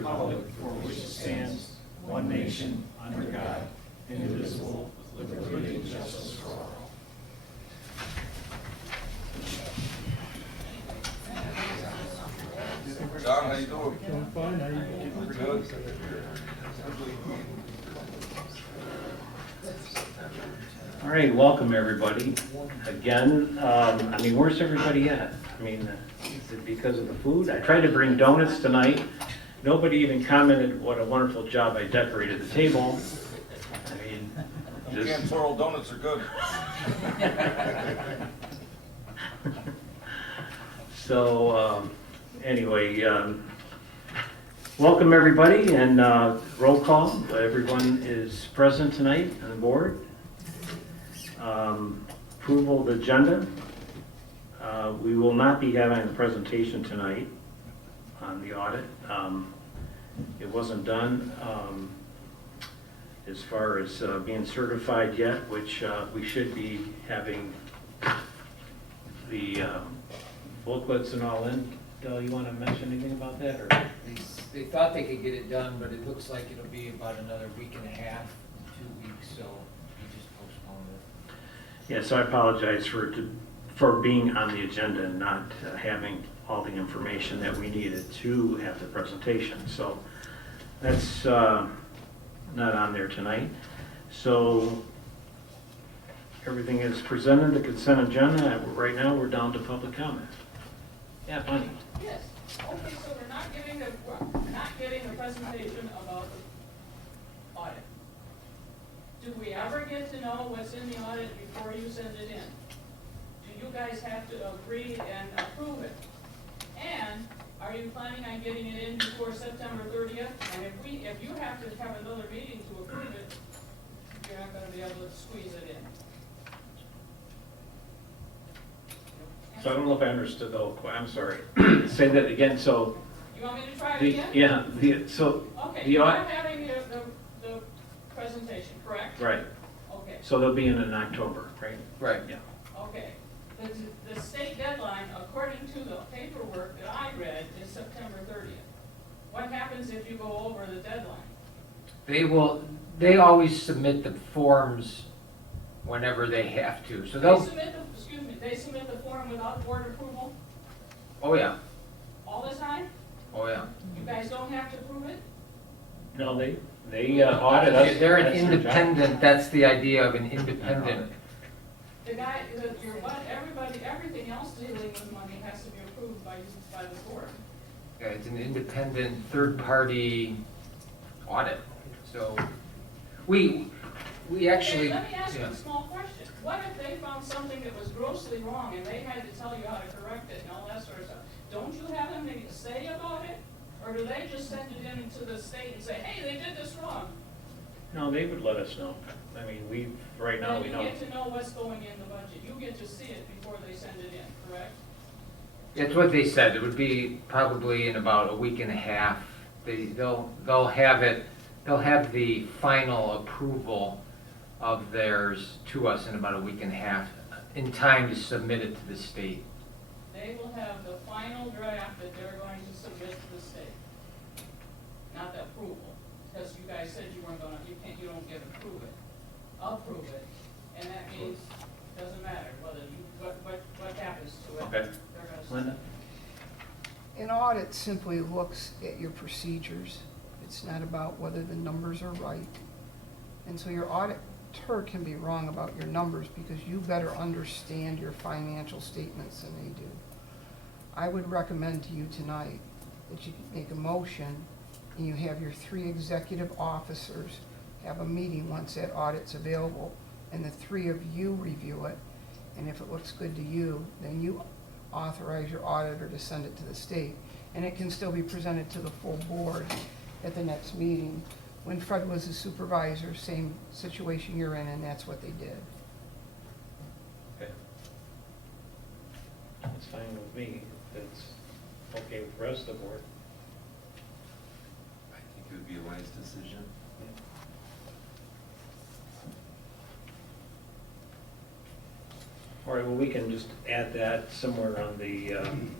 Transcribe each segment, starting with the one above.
republic for which it stands, one nation, under God, indivisible, with liberty and justice for all. John, how you doing? Doing fine, how you doing? Good. All right, welcome everybody. Again, where's everybody at? Is it because of the food? I tried to bring donuts tonight. Nobody even commented what a wonderful job I decorated the table. Pecan floral donuts are good. So, anyway, welcome everybody, and roll call. Everyone is present tonight on the board. Approval of the agenda. We will not be having a presentation tonight on the audit. It wasn't done as far as being certified yet, which we should be having the booklets and all in. Del, you want to mention anything about that? Or? They thought they could get it done, but it looks like it'll be about another week and a half, 2 weeks, so we just postponed it. Yeah, so I apologize for being on the agenda and not having all the information that we needed to have the presentation. So that's not on there tonight. So everything is presented, the consent agenda. Right now we're down to public comment. Yeah, Bonnie. Yes, okay, so we're not getting a presentation about the audit. Do we ever get to know what's in the audit before you send it in? Do you guys have to agree and approve it? And are you planning on getting it in before September 30th? And if you have to have another meeting to approve it, you're not gonna be able to squeeze it in. So I don't know if I understood the whole question. I'm sorry. Say that again. So You want me to try it again? Okay, the you are audit. having the presentation, correct? Right. Okay. So they'll be in October, right? Right. Yeah. Okay, the state deadline, according to the paperwork that I read, is September 30th. What happens if you go over the deadline? They always submit the forms whenever they have to, so they'll, They submit the form without board approval oh yeah, all the time? oh yeah. You guys don't have to approve it? No, they audit us. They're an That's their job. independent, that's the idea of an independent. The guy, everything else dealing with money has to be approved by the board. Yeah, it's an independent third-party audit, so we actually. Okay, let me ask you yeah. a small question. What if they found something that was grossly wrong and they had to tell you how to correct it and all that sort of stuff? Don't you have anything to say about it? Or do they just send it in to the state and say, hey, they did this wrong? No, they would let us know. Right now we You don't. get to know what's going in the budget. You get to see it before they send it in, correct? That's what they said, it would be probably in about a week and a half. They'll have it, they'll have the final approval of theirs to us in about a week and a half, in time to submit it to the state. They will have the final draft that they're going to submit to the state. Not the approval, because you guys said you weren't gonna, you don't get approve it. And that means, doesn't matter whether what happens to it. Okay. They're gonna submit. Linda? An audit simply looks at your procedures. It's not about whether the numbers are right. And so your auditor can be wrong about your numbers because you better understand your financial statements than they do. I would recommend to you tonight that you make a motion and you have your 3 executive officers have a meeting once that audit's available, and the 3 of you review it, and if it looks good to you, then you authorize your auditor to send it to the state, and it can still be presented to the full board at the next meeting. When Fred was the supervisor, same situation you're in, and that's what they did. Okay. That's fine with me. That's okay with the rest of the board. I think it would be a wise decision. All right, well, we can just add that somewhere on in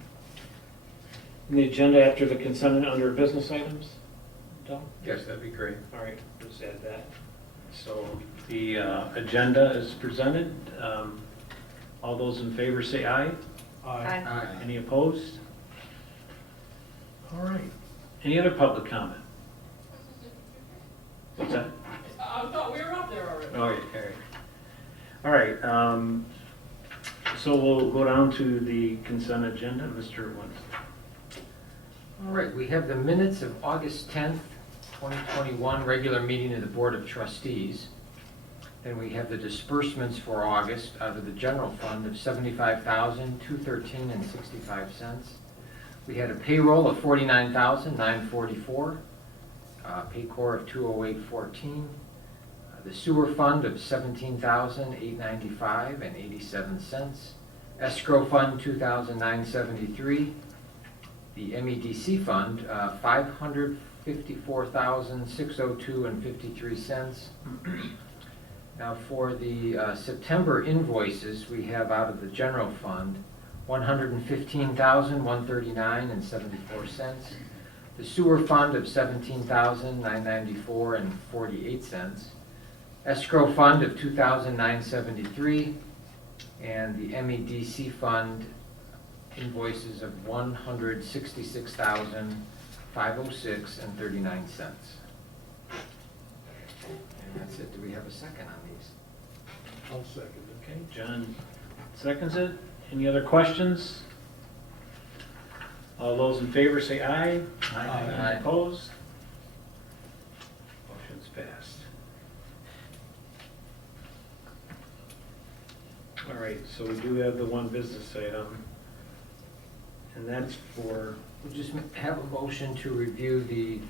the agenda after the consent under business items. Tom? Yes, that'd be great. All right, just add that. So the agenda is presented. All those in favor say aye. Aye. Any opposed? All right. Any other public comment? What's that? I thought we were up there already. Oh, yeah, all right. All right, so we'll go down to the consent agenda, Mr. Winston. All right, we have the minutes of August 10th, 2021, regular meeting of the Board of Trustees. Then we have the disbursements for August out of the general fund of $75,213.65. We had a payroll of $49,944, Paycor of $208.14, the sewer fund of $17,895.87, escrow fund $2,973, the MEDC fund $554,602.53. Now for the September invoices, we have out of the general fund $115,139.74, the sewer fund of $17,994.48, escrow fund of $2,973, and the MEDC fund invoices of $166,506.39. And that's it. Do we have a second on these? I'll second. Okay, John seconds it. Any other questions? All those in favor say aye. Aye. Opposed? Motion's passed. All right, so we do have the one business item, and that's for, We'll just have a motion to review the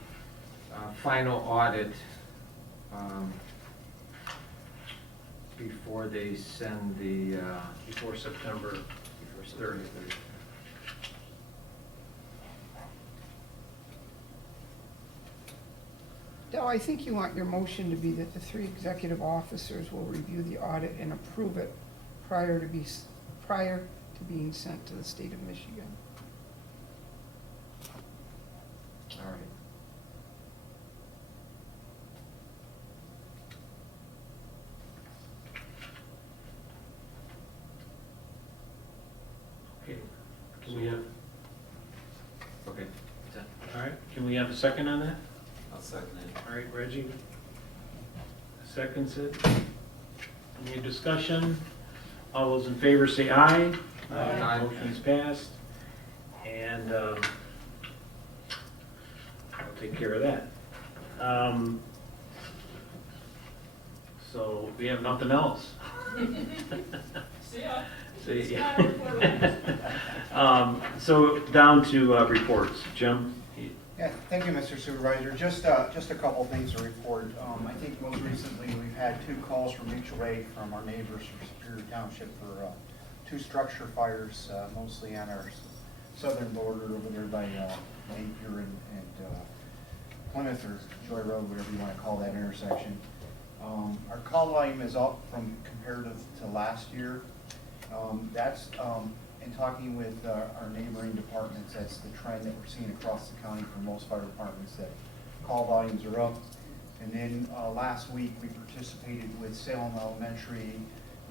final audit before they send the, before September before 30th. Now, I think you want your motion to be that the 3 executive officers will review the audit and approve it prior to being sent to the state of Michigan. All right. Okay, can we have, Okay. Is that- all right, can we have a second on that? I'll second it. All right, Reggie seconds it. Any discussion? All those in favor say aye. Aye. Motion's passed. And I'll take care of that. So we have nothing else. See ya. See It's ya. not recorded. So down to reports. Jim? Yeah, thank you, Mr. Supervisor. Just a couple things to report. I think most recently, we've had 2 calls from mutual aid from our neighbors from Superior Township for 2 structure fires, mostly on our southern border over there by Napier and Plymouth, or Joy Road, whatever you want to call that intersection. Our call volume is up from comparative to last year. That's in talking with our neighboring departments, that's the trend that we're seeing across the county for most fire departments, that call volumes are up. And then last week, we participated with Salem Elementary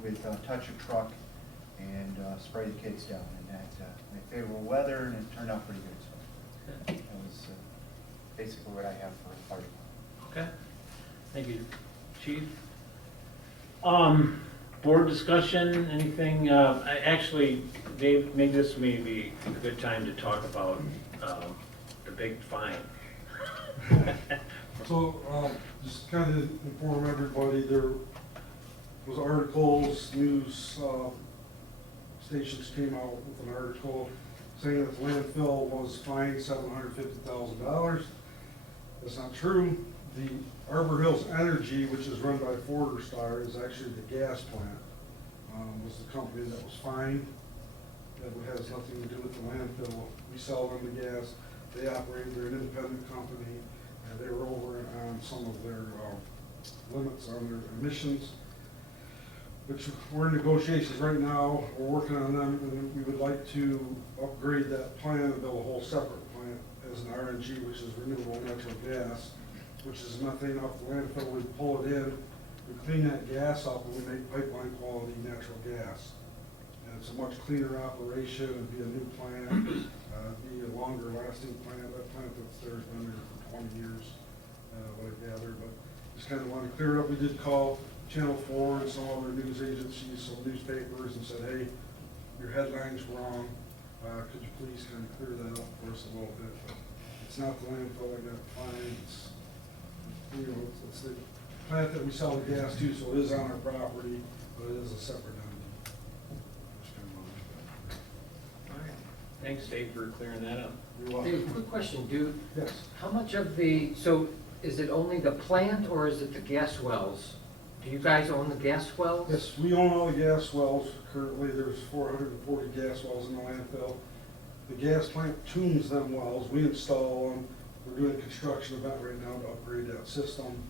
with Touch a Truck and Spray the Kids Down. And that had favorable weather, and it turned out pretty good. So that was basically what I have for the fire department. Okay, thank you. Chief? Board discussion, anything, actually, Dave, maybe this may be a good time to talk about the big fine. So, just kind of inform everybody, there was articles, news stations came out with an article saying that the landfill was fined $750,000. That's not true. The Arbor Hills Energy, which is run by Forder Star, is actually the gas plant, was the company that was fined. That has nothing to do with the landfill. We sell them the gas. They operate, they're an independent company, and they were over on some of their limits on their emissions, which we're in negotiations right now. We're working on them, and we would like to upgrade that plant and build a whole separate plant as an RNG, which is renewable natural gas, which is methane off the landfill. We pull it in, we clean that gas up, and we make pipeline quality natural gas. And it's a much cleaner operation. It'd be a new plant, be a longer lasting plant. That plant that's there has been there for 20 years, what I gather. But just kind of want to clear it up. We did call Channel 4 and some other news agencies, some newspapers, and said, hey, your headline's wrong. Could you please kind of clear that up for us a little bit? But it's not the landfill that got fined. It's, you know, it's the plant that we sell the gas to, so it is on our property, but it is a separate entity. Just kind of want to make that All right. Thanks, Dave, for clearing that up. clear. You're welcome. Dave, quick question, Yes. how much of the, so is it only the plant or is it the gas wells? Do you guys own the gas wells? Yes, we own all the gas wells. Currently, there's 440 gas wells in the landfill. The gas plant tunes them wells. We install them. We're doing a construction event right now to upgrade that system.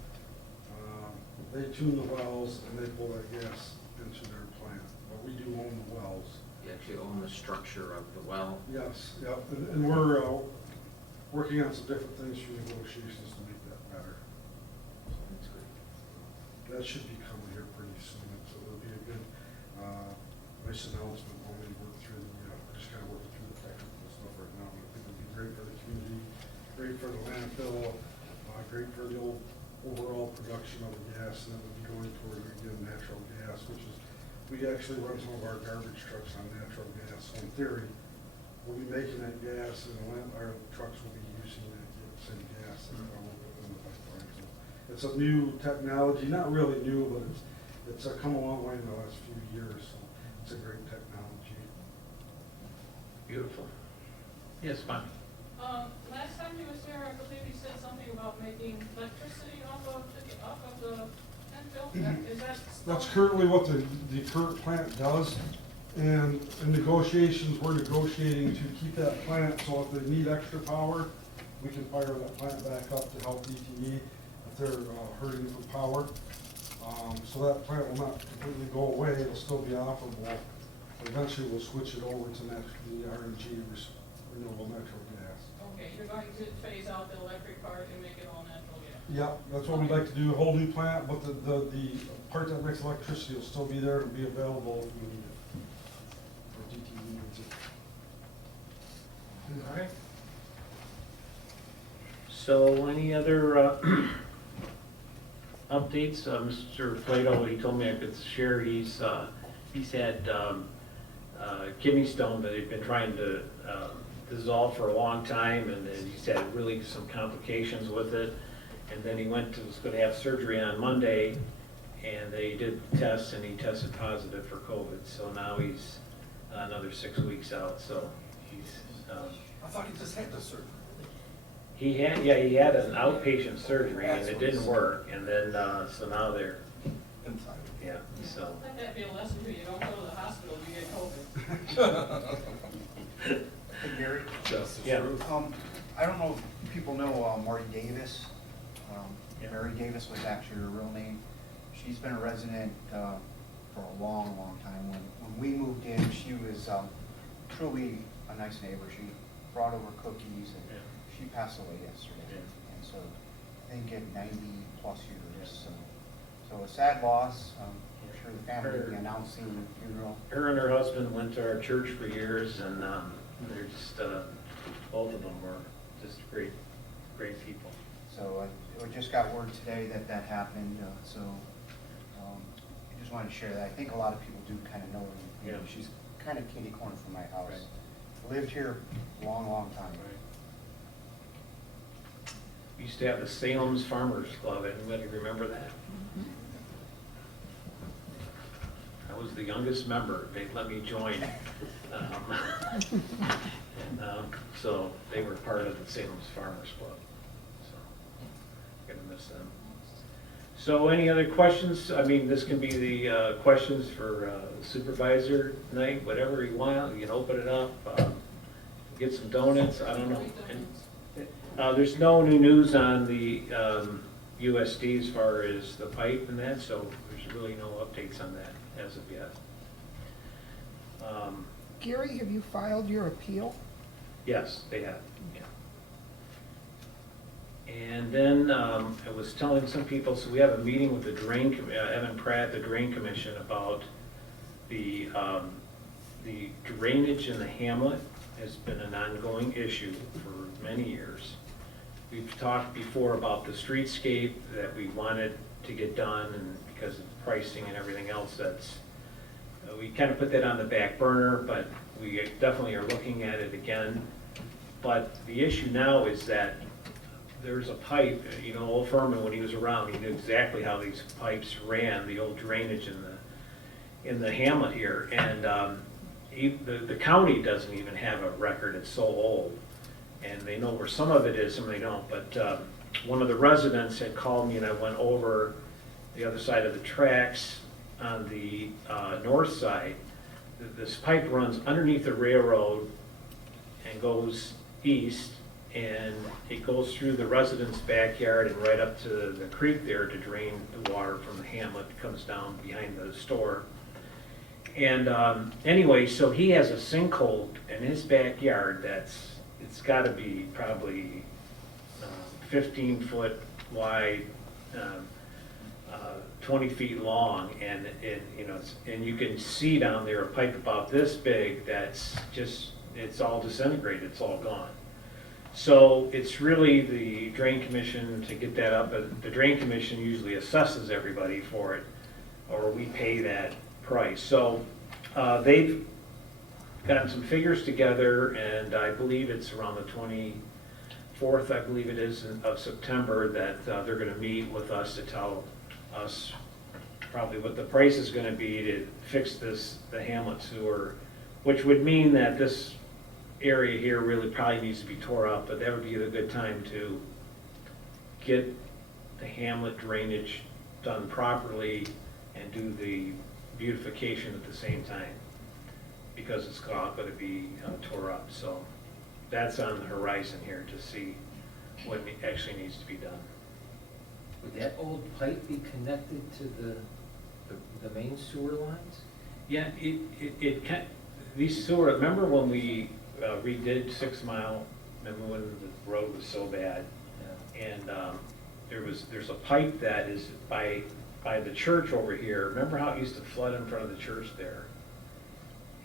They tune the wells and they pull that gas into their plant. But we do own the wells. You actually own the structure of the well? Yes, yep. And we're working on some different things through negotiations to make that better. That's great. That should be coming here pretty soon, so it'll be a good, nice announcement when we work through the, just kind of working through the technical stuff right now. But I think it'll be great for the community, great for the landfill, great for the overall production of the gas, and that would be going toward, again, natural gas, which is, we actually run some of our garbage trucks on natural gas. So in theory, we'll be making that gas, and our trucks will be using that same gas that will put in the pipeline. So it's a new technology, not really new, but it's come a long way in the last few years, so it's a great technology. Beautiful. Yes, Bonnie? Last time he was here, I believe he said something about making electricity off of the landfill. Is that still? That's currently what the current plant does, and in negotiations, we're negotiating to keep that plant, so if they need extra power, we can fire that plant back up to help DTE if they're hurting for power. So that plant will not completely go away, it'll still be operable, but eventually we'll switch it over to the RNG, renewable natural gas. Okay, you're going to phase out the electric part and make it all natural gas. Yeah, that's what we'd like to do, a whole new plant, but the part that makes electricity will still be there and be available if we need it. Or DTE needs it. All right. So any other updates? Mr. Plato, he told me I could share, he's had kidney stone that he'd been trying to dissolve for a long time, and he's had really some complications with it. And then he was going to have surgery on Monday, and they did tests, and he tested positive for COVID. So now he's another 6 weeks out, so he's... I thought he just had the surgery. He had an outpatient surgery, and it didn't work, and then, so now they're, Inside. yeah, so. Let that be a lesson to you, don't go to the hospital if you get COVID. Hey, Gary? Yeah. I don't know if people know Marty Davis. Yeah. Mary Davis was actually her real name. She's been a resident for a long, long time. When we moved in, she was truly a nice neighbor. She brought over cookies, and Yeah. she passed away yesterday. Yeah. And so I think at 90+ years. So a sad loss. I'm sure the family will be announcing the funeral. Her and her husband went to our church for years, and they're just, both of them were just great people. So I just got word today that happened, so I just wanted to share that. I think a lot of people do kind of know her. You know, Yeah. she's kind of kitty corner from my house. Right. Lived here a long, long time. We used to have the Salem's Farmers Club. Anybody remember that? I was the youngest member. They let me join. So they were part of the Salem's Farmers Club. So gonna miss them. So any other questions? I mean, this can be the questions for supervisor night, whatever you want. You can open it up, get some donuts. I don't know. And, there's no new news on the USD as far as the pipe and that, so there's really no updates on that as of yet. Gary, have you filed your appeal? Yes, they have. Yeah. And then I was telling some people, so we have a meeting with the Evan Pratt, the Drain Commission, about the drainage in the hamlet has been an ongoing issue for many years. We've talked before about the streetscape that we wanted to get done, and because of pricing and everything else, we kind of put that on the back burner, but we definitely are looking at it again. But the issue now is that there's a pipe, old Furman, when he was around, he knew exactly how these pipes ran, the old drainage in the hamlet here. And the county doesn't even have a record, it's so old. And they know where some of it is, some they don't. But one of the residents had called me, and I went over the other side of the tracks on the north side. This pipe runs underneath the railroad and goes east, and it goes through the resident's backyard and right up to the creek there to drain the water from the hamlet. It comes down behind the store. And anyway, so he has a sinkhole in his backyard it's got to be probably 15 foot wide, 20 feet long, and and you can see down there a pipe about this big that's just, it's all disintegrated, it's all gone. So it's really the Drain Commission to get that up, and the Drain Commission usually assesses everybody for it, or we pay that price. So they've gotten some figures together, and I believe it's around the 24th, I believe it is, of September, that they're going to meet with us to tell us probably what the price is going to be to fix the hamlet sewer, which would mean that this area here really probably needs to be tore up, but that would be a good time to get the hamlet drainage done properly and do the beautification at the same time, because it's going to be tore up. So that's on the horizon here to see what actually needs to be done. Would that old pipe be connected to the main sewer lines? Yeah, it can, these sewer, remember when we redid 6 Mile, remember when the road was so bad? Yeah. And there's a pipe that is by the church over here. Remember how it used to flood in front of the church there?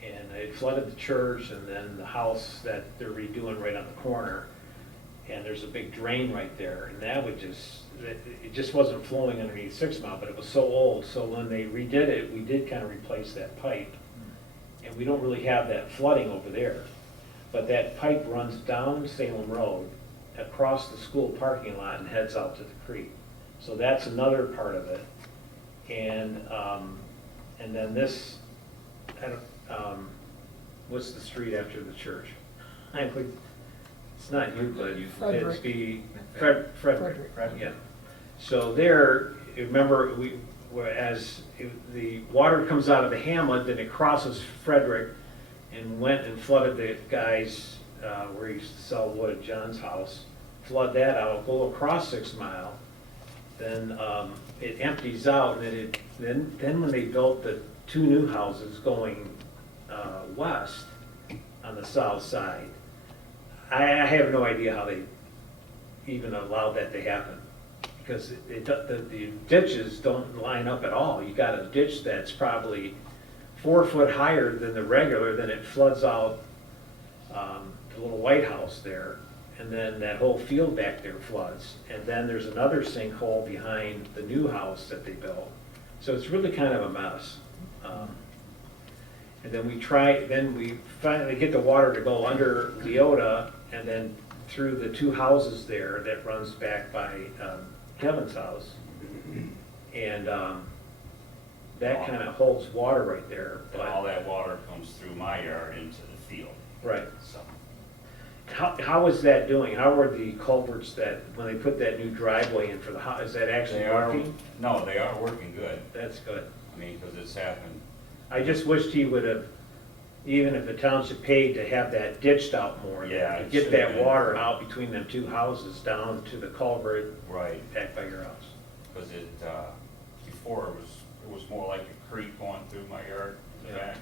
And it flooded the church, and then the house that they're redoing right on the corner, and there's a big drain right there, and that would it just wasn't flowing underneath 6 Mile, but it was so old, so when they redid it, we did kind of replace that pipe, and we don't really have that flooding over there. But that pipe runs down Salem Road, across the school parking lot, and heads out to the creek. So that's another part of it. And then this, what's the street after the church? It's not Euclid, Frederick. it's Frederick. Yeah. So there, remember, as the water comes out of the hamlet, then it crosses Frederick and went and flooded the guy's, where he used to sell wood, John's house, flood that out, go across 6 Mile, then it empties out, and then when they built the 2 new houses going west on the south side, I have no idea how they even allowed that to happen, because the ditches don't line up at all. You got a ditch that's probably 4 foot higher than the regular, then it floods out the little White House there, and then that whole field back there floods, and then there's another sinkhole behind the new house that they built. So it's really kind of a mess. And then we finally get the water to go under Leota, and then through the 2 houses there that runs back by Kevin's house. And that kind of holds water right there. And all that water comes through my yard into the field. Right. So, How is that doing? How are the culverts that, when they put that new driveway in for the house, is that actually they are, working? no, they are working good. That's good. I mean, because it's happened. I just wished he would have, even if the township paid to have that ditched out more. Yeah, To it get should've that been. water out between them 2 houses down to the culvert Right. back by your house. Because before it was more like a creek going through my yard in the Yeah. back.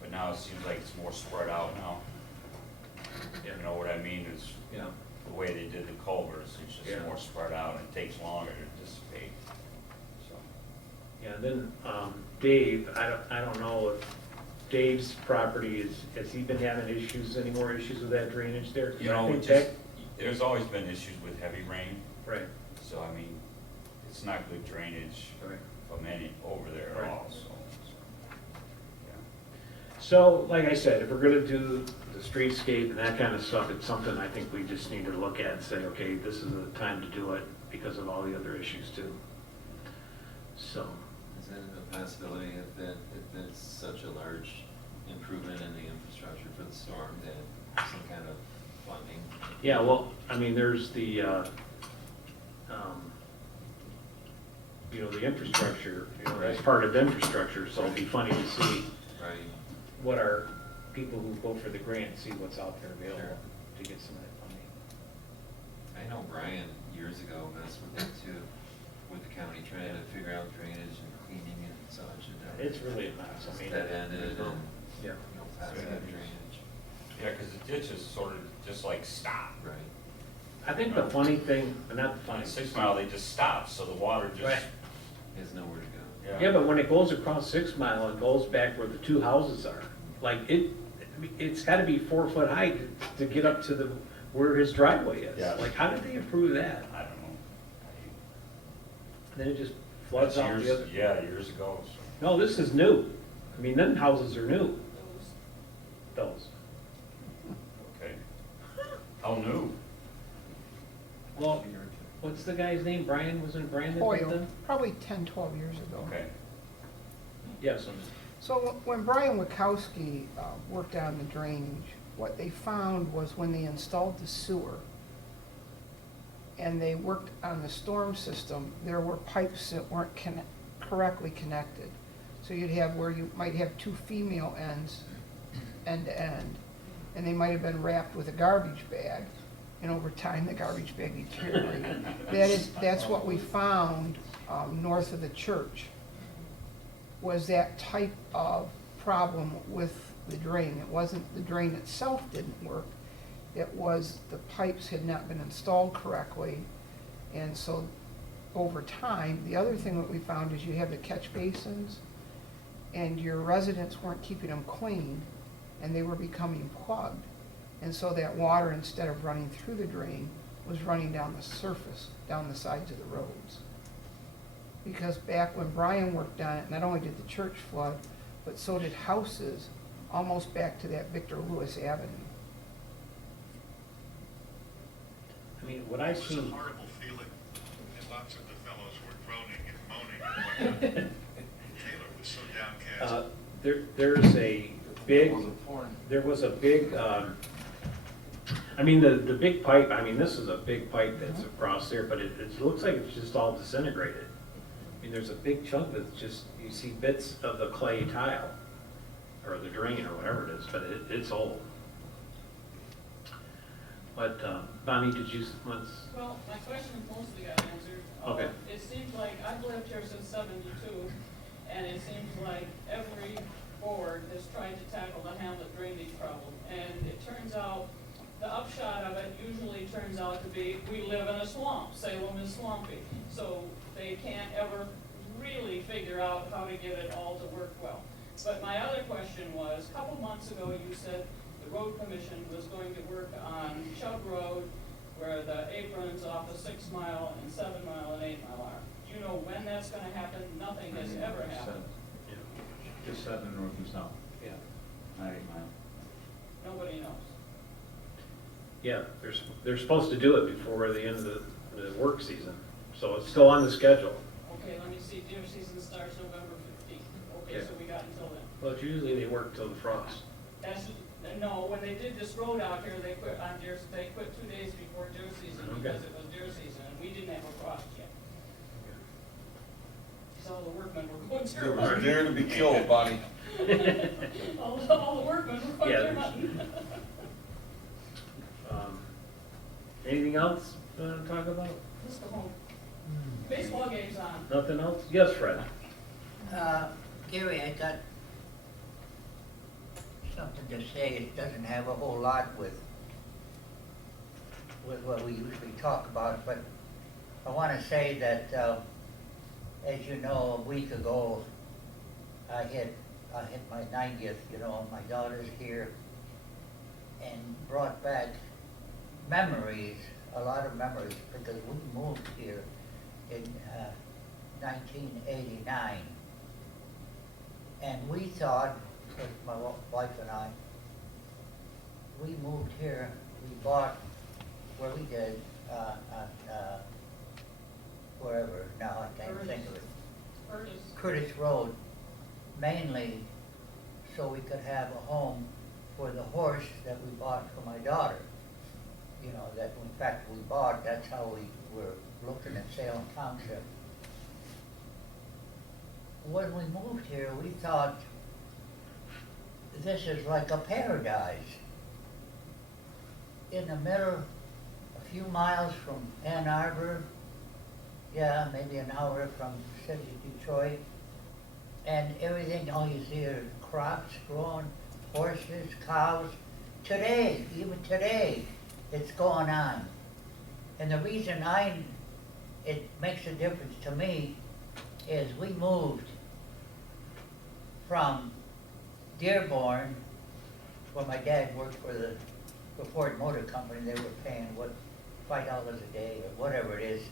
But now it seems like it's more spread out now. Yeah. You know what I mean? It's, Yeah. the way they did the culverts, it's Yeah. just more spread out and it takes longer to dissipate, so. Yeah, then, Dave, I don't know if Dave's property has he been having issues, any more issues with that drainage there? 'Cause You I know, think just, that- there's always been issues with heavy rain, Right, so I mean, it's not good drainage right. from any over there at Right. all, so. Yeah. So, like I said, if we're gonna do the streetscape and that kind of stuff, it's something I think we just need to look at and say, okay, this is the time to do it because of all the other issues too. So, Is it a possibility if it's such a large improvement in the infrastructure for the storm that some kind of funding? yeah, well, I mean, there's the, the infrastructure, that's part of the infrastructure, so it'd be funny to see Right, what our people who go for the grant, see what's out there Sure. available to get some of that funding. I know Brian years ago messed with that too, with the county trying to figure out drainage and cleaning and such. And It's really a mess, I mean. that ended and, Yeah. positive drainage. Yeah, because the ditches sort of just like stop. Right. I think the funny thing, not the On funny. 6 Mile, they just stop, so the water just. Right. Has nowhere to go. Yeah, but when it goes across 6 Mile, it goes back where the two houses are. Like, it's gotta be 4 foot high to get up to where his driveway is. Yeah. Like, how did they approve that? I don't know. Then it just floods That's out years- the other. Yeah, years ago, so. No, this is new. I mean, them houses are new, Those, those. Okay. How new? Well, what's the guy's name? Brian, wasn't Brian that did Hoyle, them? probably 10, 12 years ago. Okay. Yes. So when Brian Wachowski worked on the drainage, what they found was when they installed the sewer and they worked on the storm system, there were pipes that weren't correctly connected. So you'd have where you might have two female ends, end to end, and they might have been wrapped with a garbage bag, and over time, the garbage bag deteriorated. That's what we found north of the church, was that type of problem with the drain. It wasn't the drain itself didn't work, it was the pipes had not been installed correctly. And so over time, the other thing that we found is you have the catch basins and your residents weren't keeping them clean and they were becoming plugged. And so that water, instead of running through the drain, was running down the surface, down the sides of the roads. Because back when Brian worked on it, not only did the church flood, but so did houses almost back to that Victor Lewis Avenue. I mean, what I've It was a seen, horrible feeling, and lots of the fellows were groaning and moaning and whatnot. Taylor was so downcast. there's a big, Wasn't pouring. there was a big, I mean, the big pipe, I mean, this is a big pipe that's across there, but it looks like it's just all disintegrated. I mean, there's a big chunk that's just, you see bits of the clay tile, or the drain, or whatever it is, but it's old. But, Bonnie, did you, let's, well, my question mostly got answered. Okay. It seems like, I've lived here since '72, and it seems like every board has tried to tackle the Hamlet drainage problem. And it turns out, the upshot of it usually turns out to be, we live in a swamp, Salem is swampy. So they can't ever really figure out how to get it all to work well. But my other question was, a couple months ago, you said the road commission was going to work on Chubb Road, where the aprons off of 6 Mile and 7 Mile and 8 Mile are. Do you know when that's gonna happen? Nothing has ever happened. Just 7 north and south, yeah. not 8 Mile. Nobody knows. Yeah, they're supposed to do it before the end of the work season, so it's still on the schedule. Okay, let me see, deer season starts November 15th. Okay, Yeah. so we got until then. Well, it's usually they work till the frost. That's, no, when they did this road out here, they quit on deer, they quit 2 days before deer season Okay. because it was deer season and we didn't have a frost yet. So all the workmen were going There through. was a deer to be killed, Bonnie. All the workmen were going Yeah, through there's- hunting. Anything else you want to talk about? Let's go home. Baseball game's on. Nothing else? Yes, Fred? Gary, I got something to say. It doesn't have a whole lot with with what we usually talk about, but I want to say that, as you know, a week ago, I hit my 90th, you know, my daughter's here, and brought back memories, a lot of memories, because we moved here in 1989. And we thought, with my wife and I, we moved here, we bought where we did, wherever, now I can't think of it. Curtis Road, mainly so we could have a home for the horse that we bought for my daughter. You know, that in fact we bought, that's how we were looking at Salem Township. When we moved here, we thought, this is like a paradise. In the middle, a few miles from Ann Arbor, yeah, maybe an hour from the city of Detroit, and everything, all you see are crops growing, horses, cows. Today, even today, it's going on. And the reason it makes a difference to me is we moved from Dearborn, where my dad worked for the Ford Motor Company. They were paying, $5 a day or whatever it is.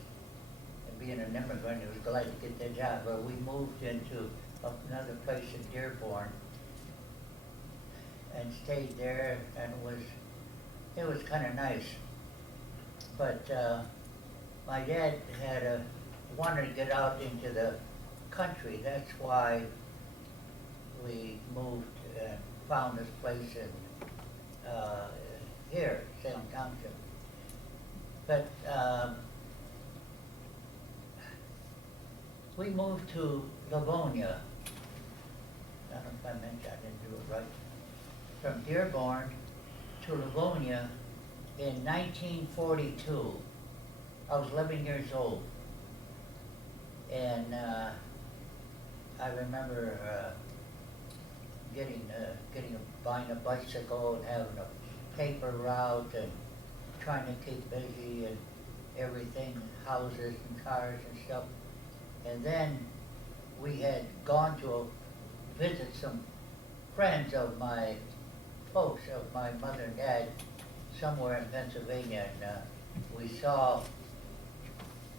And being an immigrant, he was glad to get that job. But we moved into another place in Dearborn and stayed there, and it was kind of nice. But my dad wanted to get out into the country. That's why we moved and found this place in here, Salem Township. But we moved to Livonia. I don't know if I mentioned, I didn't do it right. From Dearborn to Livonia in 1942. I was 11 years old. And I remember buying a bicycle and having a paper route and trying to keep busy and everything, houses and cars and stuff. And then we had gone to visit some friends of my folks, of my mother and dad, somewhere in Pennsylvania, and we saw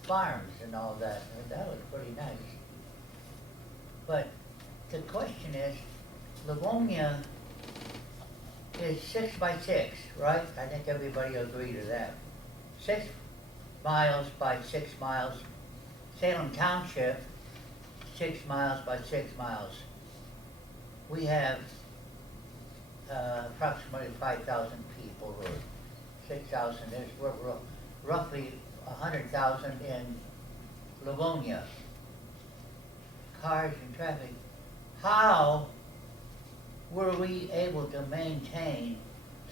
farms and all that, and that was pretty nice. But the question is, Livonia is 6 by 6, right? I think everybody agree to that. 6 miles by 6 miles. Salem Township, 6 miles by 6 miles. We have approximately 5,000 people, or 6,000. There's roughly 100,000 in Livonia. Cars and traffic. How were we able to maintain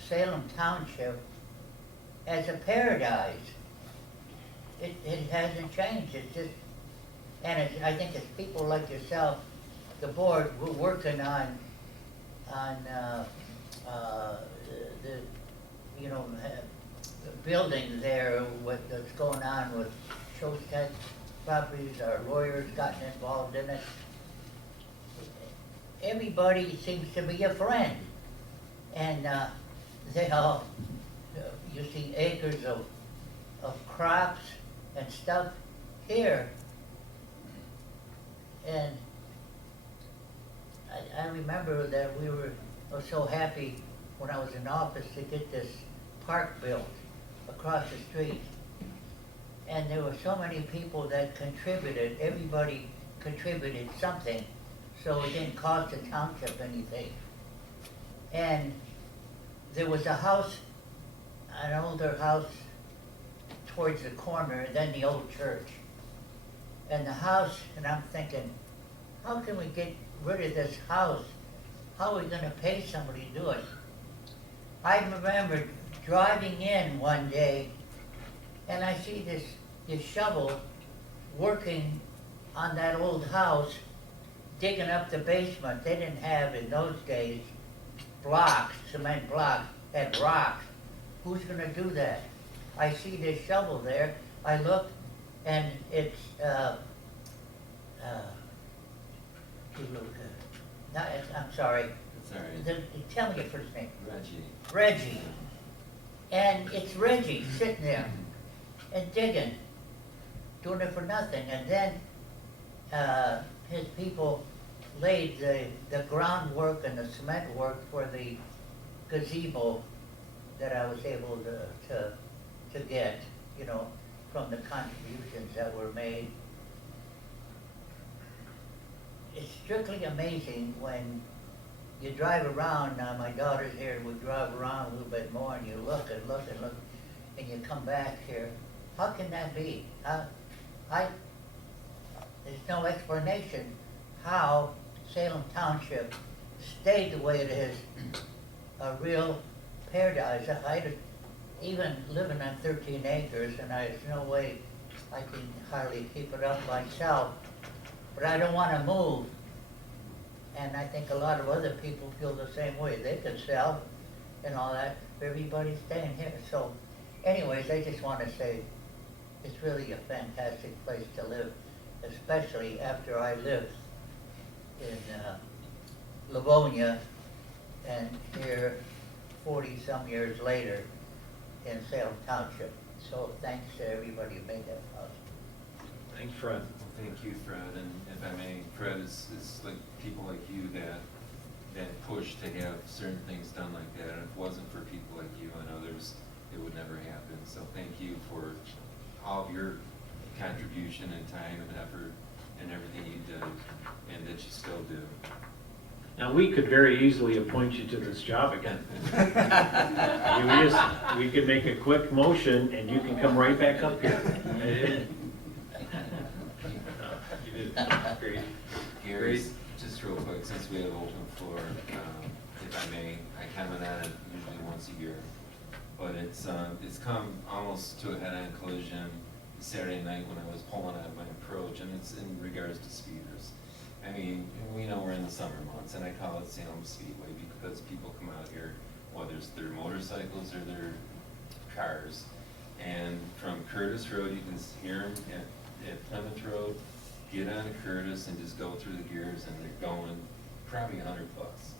Salem Township as a paradise? It hasn't changed. It's just, and I think it's people like yourself, the board, we're working on the building there, what's going on with Shostak properties. Our lawyers gotten involved in it. Everybody seems to be a friend, and they all, you see acres of crops and stuff here, and I remember that I was so happy when I was in office to get this park built across the street. And there were so many people that contributed, everybody contributed something, so it didn't cost the township anything. And there was a house, an older house towards the corner, and then the old church. And the house, and I'm thinking, how can we get rid of this house? How are we going to pay somebody to do it? I remember driving in one day, and I see this shovel working on that old house, digging up the basement. They didn't have, in those days, blocks, cement blocks, had rocks. Who's going to do that? I see this shovel there, I look, and it's, I'm sorry, It's all right. tell me your first name. Reggie. Reggie. And it's Reggie sitting there and digging, doing it for nothing. And then his people laid the groundwork and the cement work for the gazebo that I was able to get, you know, from the contributions that were made. It's strictly amazing when you drive around, my daughter's here, we drive around a little bit more and you look and look and look, and you come back here. How can that be? There's no explanation how Salem Township stayed the way it is, a real paradise. Even living on 13 acres, and there's no way I can hardly keep it up myself, but I don't want to move. And I think a lot of other people feel the same way. They could sell and all that, but everybody's staying here. So anyways, I just want to say it's really a fantastic place to live, especially after I lived in Livonia and here 40-some years later in Salem Township. So thanks to everybody who made that possible. Thanks, Fred. Well, thank you, Fred, and if I may, Fred, is like people like you that push to have certain things done like that, and if it wasn't for people like you and others, it would never happen. So thank you for all of your contribution and time and effort and everything you did, and that you still do. Now, we could very easily appoint you to this job again. We could make a quick motion and you can come right back up here. You did great. Gary, just real quick, since we have open floor, if I may, I comment on it usually once a year, but it's come almost to a head-on collision Saturday night when I was pulling out my approach, and it's in regards to speeders. I mean, we know we're in the summer months, and I call it Salem Speedway because people come out here, whether it's their motorcycles or their cars, and from Curtis Road, you can hear them at Plymouth Road, get on Curtis and just go through the gears, and they're going probably 100 plus.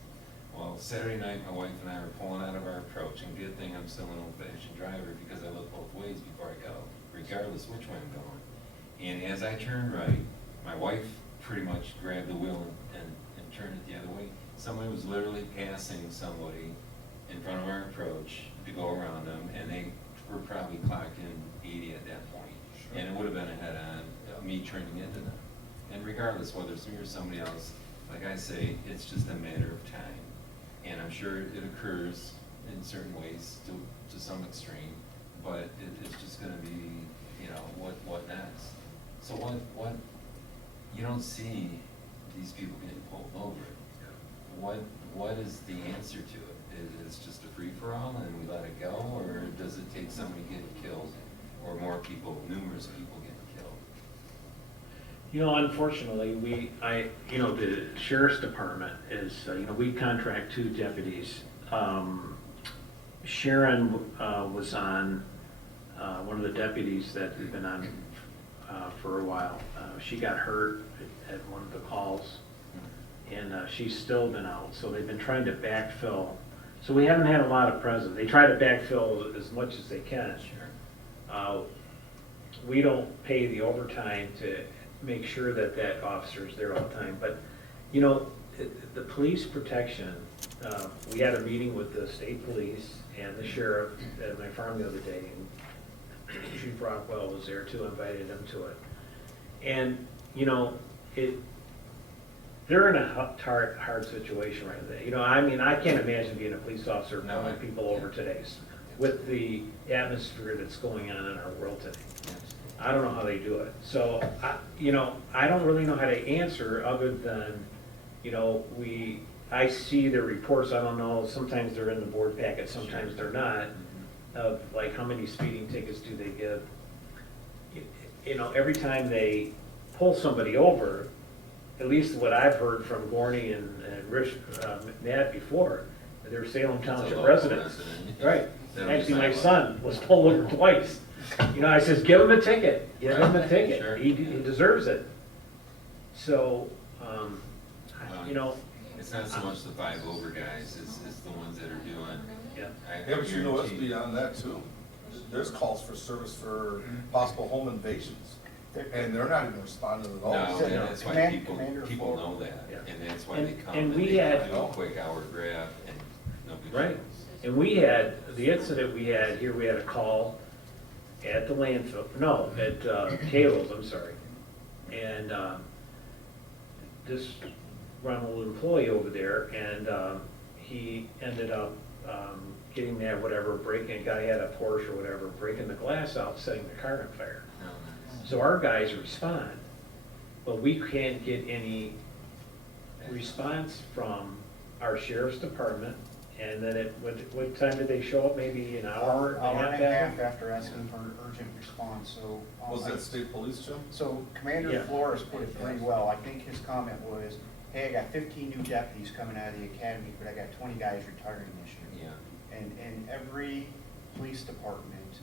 Well, Saturday night, my wife and I were pulling out of our approach, and good thing I'm still an old-fashioned driver because I look both ways before I go, regardless which way I'm going. And as I turned right, my wife pretty much grabbed the wheel and turned it the other way. Somebody was literally passing somebody in front of our approach to go around them, and they were probably clocked in 80 at that point. Sure. And it would have been a head-on, me turning into them. And regardless whether it's me or somebody else, like I say, it's just a matter of time. And I'm sure it occurs in certain ways to some extreme, but it's just going to be, you know, what next? So what you don't see these people getting pulled over. What is the answer to it? Is it just a free-for-all and we let it go, or does it take somebody getting killed, or more people, numerous people getting killed? You know, unfortunately, the sheriff's department is, we contract 2 deputies. Sharon was on, one of the deputies that had been on for a while. She got hurt at one of the calls, and she's still been out. So they've been trying to backfill. So we haven't had a lot of presence. They try to backfill as much as they can. Sure. We don't pay the overtime to make sure that officer's there all the time. But, the police protection, we had a meeting with the state police and the sheriff at my farm the other day, and Chief Rockwell was there too, invited him to it. And, they're in a hard situation right now. I can't imagine being a police officer pulling people over today with the atmosphere that's going on in our world today. I don't know how they do it. So, I don't really know how to answer other than, I see their reports. I don't know, sometimes they're in the board packet, sometimes they're not, of like how many speeding tickets do they give. Every time they pull somebody over, at least what I've heard from Gorney and Rich Nat before, they're Salem It's a Township local residents. resident. Right. That'll be Actually, my fine. son was pulled over twice. You know, I says, give him a ticket, give him a Right, ticket. sure. He deserves it. So, you know, It's not so much the 5 over guys, it's the ones that are doing. yeah. Yeah, but you know what's guarantee- beyond that too? There's calls for service for possible home invasions, and they're not even responding at all. No, So, and that's why Command- people, Commander people Ford. know that, Yeah. and that's why And- they come and and we they had- do a quick hour grab and nobody. Right. shows. And we had, the incident we had here, we had a call at the landfill, no, at Kalo's, I'm sorry. And this Ronald employee over there, and he ended up getting that whatever, breaking, guy had a Porsche or whatever, breaking the glass out, setting the car on fire. No, no. So our guys respond, but we can't get any response from our sheriff's department. And then what time did they show up? Maybe an hour Hour and a half after? after asking for an urgent response, so. Was that state police, Jim? So Commander Yeah. Flores put it pretty well. I think his comment was, hey, I got 15 new deputies coming out of the academy, but I got 20 guys retiring this year. Yeah, And every police department,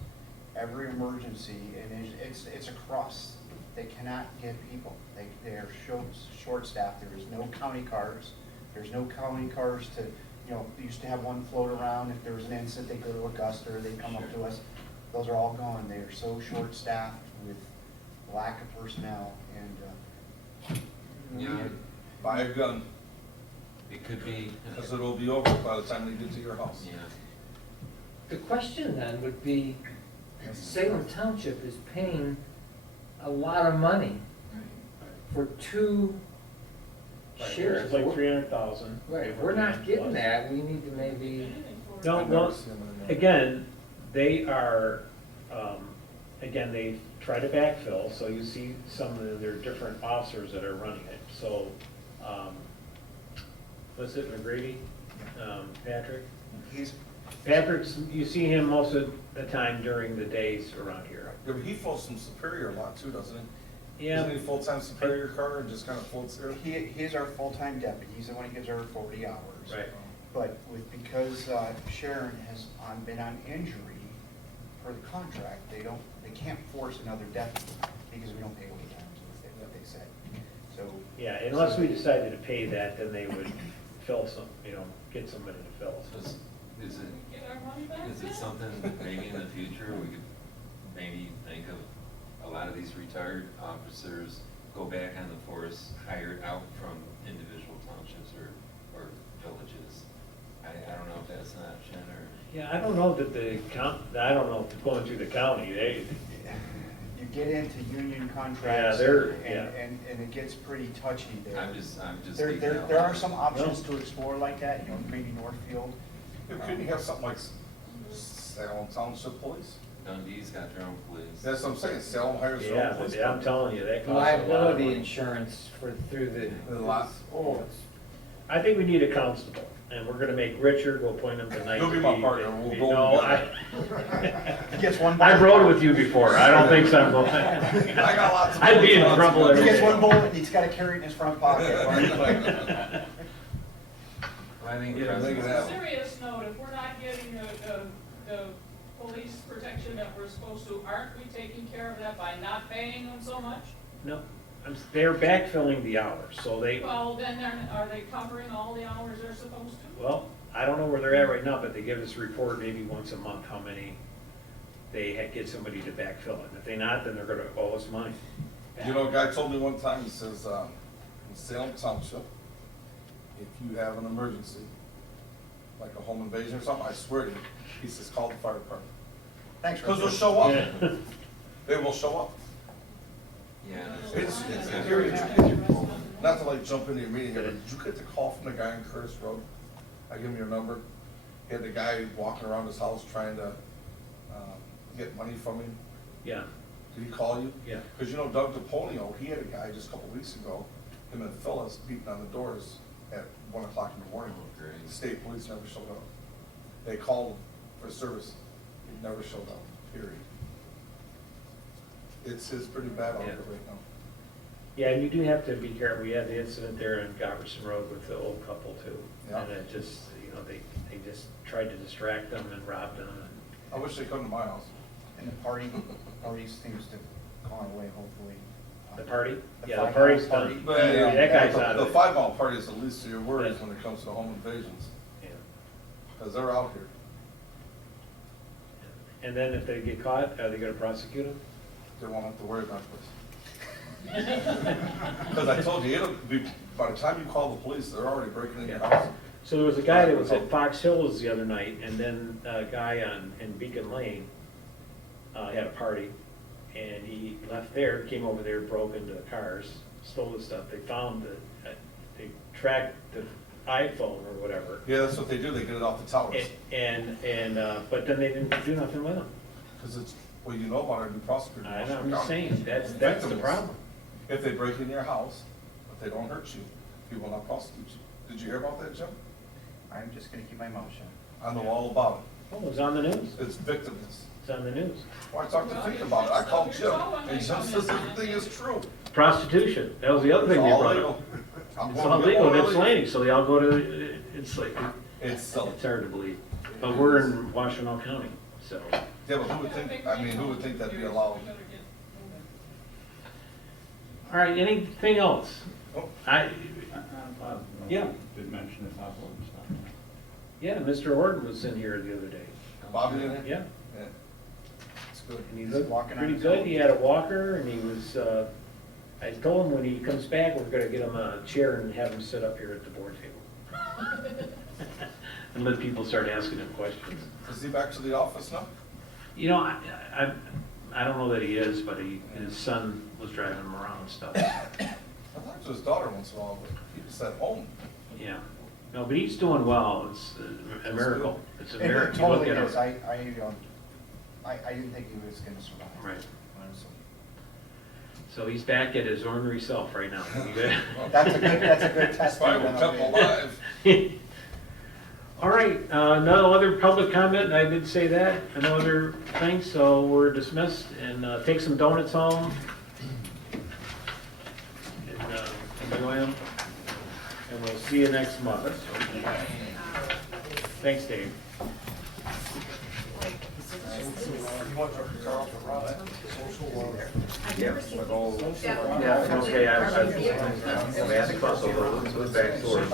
every emergency, and it's across, they cannot get people. They are short-staffed. There is no county cars. There's no county cars to, you know, they used to have one float around. If there was an incident, they'd go to Augusta or they'd come up to us. Those are all gone. They are so short-staffed with lack of personnel and, yeah, Buy a gun, it could be, because it'll be over by the time they get to your house. yeah. The question then would be, Salem Township is paying a lot of money for 2 sheriffs. It's like 300,000. Right, if we're not getting that, we need to maybe, Anything for it. No, I've no, never seen them anymore. again, they are, again, they try to backfill, so you see some of their different officers that are running it. So, was it McGrady? Patrick? Patrick's, you see him most of the time during the days around here. Yeah, but he floats from Superior a lot too, doesn't he? Yeah, Isn't he full-time Superior car and just kind of floats there? he's our full-time deputy. He's the one who gives our 40 hours. right. But because Sharon has been on injury for the contract, they can't force another deputy because we don't pay overtime, is what they said. So. Yeah, unless we decided to pay that, then they would fill some, get somebody to fill. So is it, Get our money back is then? it something that maybe in the future we could maybe think of a lot of these retired officers go back on the force hired out from individual townships or villages? I don't know if that's an option or. Yeah, I don't know that I don't know if going through the county, You get into union Yeah, contracts they're- and, yeah. and it gets pretty touchy there. I'm just. There, speaking out there are loud. some options to explore like that, maybe Northfield. Yeah, couldn't you have something like Salem Township Police? Dundee's got their own police. That's what I'm saying, Salem hires their yeah, own police. but I'm telling you, that costs a lot of liability money. insurance through the. A lot. Oh, it's I think we need a constable, and we're gonna make Richard, we'll appoint him tonight. You'll be my partner, we'll go No, together. He gets one. I've rode with you before, I don't think so. I'm going. I got lots of. I'd be in trouble He every gets day. one bullet and he's gotta carry it in his front pocket. Well, I think Yeah, make it President- happen. Serious note, if we're not getting the police protection that we're supposed to, aren't we taking care of that by not paying them so much? No, they're backfilling the hours, so Well, then are they covering all the hours they're supposed to? well, I don't know where they're at right now, but they give us a report maybe once a month how many they get somebody to backfill it. If they not, then they're gonna owe us money. You know, a guy told me one time, he says, in Salem Township, if you have an emergency, like a home invasion or something, I swear to you, he says, call the fire department. Thanks, Because they'll Richard. show up. Yeah. They will show up. Yeah. It's- got here their- it is. got their Pullman. Not to like jump into your meeting here, but did you get the call from the guy on Curtis Road? I give him your number. He had the guy walking around his house trying to get money from him. Yeah, Did he call you? yeah. Because you know Doug DePonio, he had a guy just a couple weeks ago, him and Phyllis beating on the doors at 1 o'clock in the morning. Oh, great. The state police never showed up. They called for service, he never showed up, period. It's pretty bad out there Yeah. right now. Yeah, and you do have to be careful. We had the incident there on Goverson Road with the old couple too. Yeah. And it just, you know, they just tried to distract them and robbed them. I wish they'd come to my house. And the party seems to have gone away, hopefully. The party? The Yeah, the 5 party's mile party. done. But yeah, That guy's out the of it. 5 mile party is the least of your worries Yeah. when it comes to home invasions, Yeah. because they're out here. And then if they get caught, are they gonna prosecute them? They won't have to worry about this. Because I told you, it'll be, by the time you call the police, they're already breaking in your house. So there was a guy that was at Fox Hills the other night, and then a guy in Beacon Lane had a party, and he left there, came over there, broke into the cars, stole the stuff. They found they tracked the iPhone or whatever, Yeah, that's what they do, they get it off the towers. but then they didn't do nothing with them. Because it's, well, you know about it, be prosecuted. I know, I'm just saying, that's the problem. If they break in your house, but they don't hurt you, he will not prosecute you. Did you hear about that, Jim? I'm just gonna keep my mouth shut. I know all about Oh, it was on the news. it. It's victimless. It's on the news. Well, I talked to Fink about it. I called Jim, and Jim says everything is true. Prostitution, that was the other It's thing they all brought legal. up. I'm It's going all to get legal, more it's illegal. Laney, so they all go to, it's like, It's silly. it's hard to believe. But we're in Washtenaw County, so. Yeah, but who would think, I mean, who would think that'd be allowed? All right, anything else? Oh. Yeah. Did mention the top and stuff. Yeah, Mr. Orton was in here the other day. Bobby in it? Yeah, Yeah. It's good. and he He's looked walking on pretty his good. own. He had a walker, and he was, I told him when he comes back, we're gonna get him a chair and have him sit up here at the board table. And let people start asking him questions. Is he back to the office now? You know, I don't know that he is, but his son was driving him around and stuff. I talked to his daughter once in a while, but he was at home. Yeah. No, but he's doing well. It's a miracle. It's a It miracle. You look totally at him. is. I didn't think he was gonna survive. Right. Honestly. So he's back at his ornery self right now. That's a good That's test. why we kept him alive. All right, no other public comment, I did say that, no other things, so we're dismissed, and take some donuts home. And enjoy them, and we'll see you next month. Thanks, Dave. Yeah, okay, I had to cross over, let's back towards.